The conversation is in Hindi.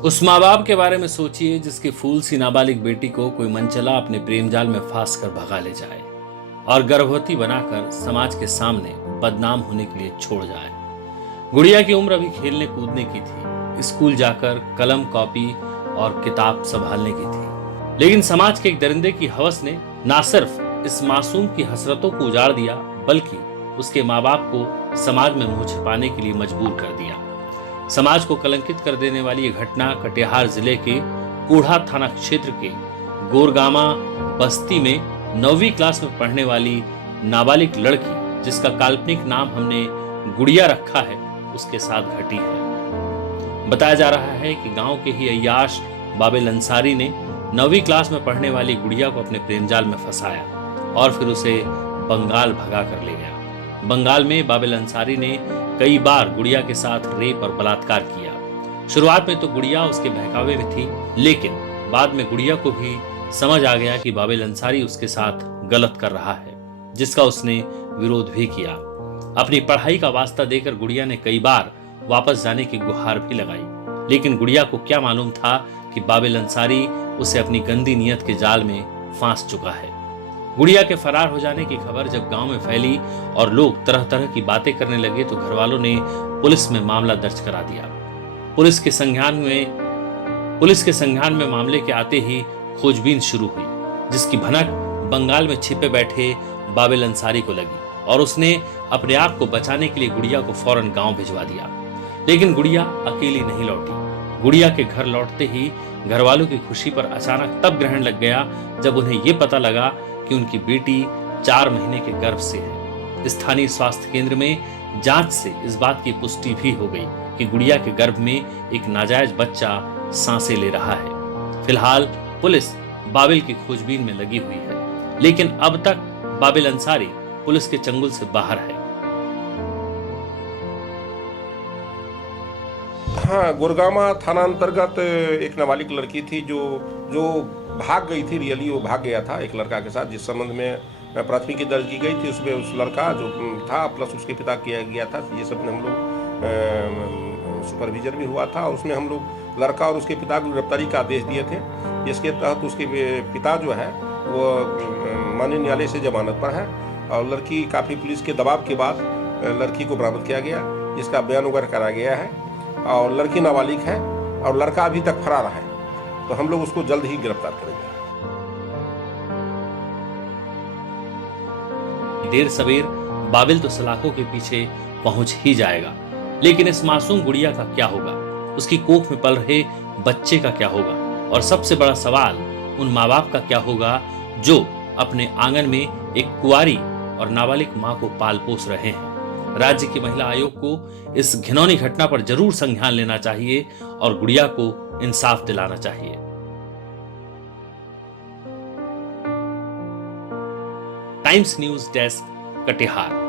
उस माँ बाप के बारे में सोचिए जिसकी फूल सी नाबालिग बेटी को कोई मनचला अपने प्रेम जाल में फांस कर भगा ले जाए और गर्भवती बनाकर समाज के सामने बदनाम होने के लिए छोड़ जाए। गुड़िया की उम्र अभी खेलने कूदने की थी, स्कूल जाकर कलम कॉपी और किताब संभालने की थी, लेकिन समाज के एक दरिंदे की हवस ने ना सिर्फ इस मासूम की हसरतों को उजाड़ दिया बल्कि उसके माँ बाप को समाज में मुंह छिपाने के लिए मजबूर कर दिया। समाज को कलंकित कर देने वाली यह घटना कटिहार जिले के कोढ़ा थाना क्षेत्र के गोरगामा बस्ती में 9वीं क्लास में पढ़ने वाली नाबालिग लड़की, जिसका काल्पनिक नाम हमने गुड़िया रखा है, उसके साथ घटी है। बताया जा रहा है कि गांव के ही अय्याश बाबिल अंसारी ने 9वीं क्लास में पढ़ने वाली गुड़िया को अपने प्रेमजाल में फंसाया और फिर उसे बंगाल भगा कर ले गया। बंगाल में बाबिल अंसारी ने कई बार गुड़िया के साथ रेप और बलात्कार किया। शुरुआत में तो गुड़िया उसके बहकावे में थी, लेकिन बाद में गुड़िया को भी समझ आ गया कि बाबिल अंसारी उसके साथ गलत कर रहा है, जिसका उसने विरोध भी किया। अपनी पढ़ाई का वास्ता देकर गुड़िया ने कई बार वापस जाने की गुहार भी लगाई, लेकिन गुड़िया को क्या मालूम था कि बाबिल अंसारी उसे अपनी गंदी नीयत के जाल में फांस चुका है। गुड़िया के फरार हो जाने की खबर जब गांव में फैली और लोग तरह तरह की बातें करने लगे तो घर वालों ने पुलिस में मामला दर्ज करा दिया। पुलिस के संज्ञान में मामले के आते ही खोजबीन शुरू हुई, जिसकी भनक बंगाल में छिपे बैठे बाबिल अंसारी को लगी और उसने अपने आप को बचाने के लिए गुड़िया को फौरन गांव भिजवा दिया। लेकिन गुड़िया अकेली नहीं लौटी। गुड़िया के घर लौटते ही घर वालों की खुशी पर अचानक तब ग्रहण लग गया जब उन्हें यह पता लगा कि उनकी बेटी 4 महीने के गर्भ से है। स्थानीय स्वास्थ्य केंद्र में जांच से इस बात की पुष्टि भी हो गई कि गुड़िया के गर्भ में एक नाजायज बच्चा सांसें ले रहा है। फिलहाल पुलिस बाबिल की खोजबीन में लगी हुई है, लेकिन अब तक बाबिल अंसारी पुलिस के चंगुल से बाहर है। हाँ, गुरगामा थाना अंतर्गत एक नाबालिग लड़की थी जो भाग गई थी। रियली वो भाग गया था एक लड़का के साथ, जिस संबंध में प्राथमिकी दर्ज की गई थी। उसमें उस लड़का जो था प्लस उसके पिता किया गया था। ये सब में हम लोग सुपरविजन भी हुआ था और उसमें हम लोग लड़का और उसके पिता को गिरफ्तारी का आदेश दिए थे, जिसके तहत उसके पिता जो है वो माननीय न्यायालय से जमानत पर है और लड़की काफ़ी पुलिस के दबाव के बाद लड़की को बरामद किया गया, जिसका बयान वगैरह करा गया है और लड़की नाबालिग है और लड़का अभी तक फरार है, तो हम लोग उसको जल्द ही गिरफ्तार करेंगे। देर सवेर बाबिल तो सलाखों के पीछे पहुंच ही जाएगा, लेकिन इस मासूम गुड़िया का क्या होगा? उसकी कोख में पल रहे बच्चे का क्या होगा? और सबसे बड़ा सवाल उन माँ बाप का क्या होगा जो अपने आंगन में एक कुंवारी और नाबालिग माँ को पाल पोस रहे हैं? राज्य की महिला आयोग को इस घिनौनी घटना पर जरूर संज्ञान लेना चाहिए और गुड़िया को इंसाफ दिलाना चाहिए। Times news desk, Katihar.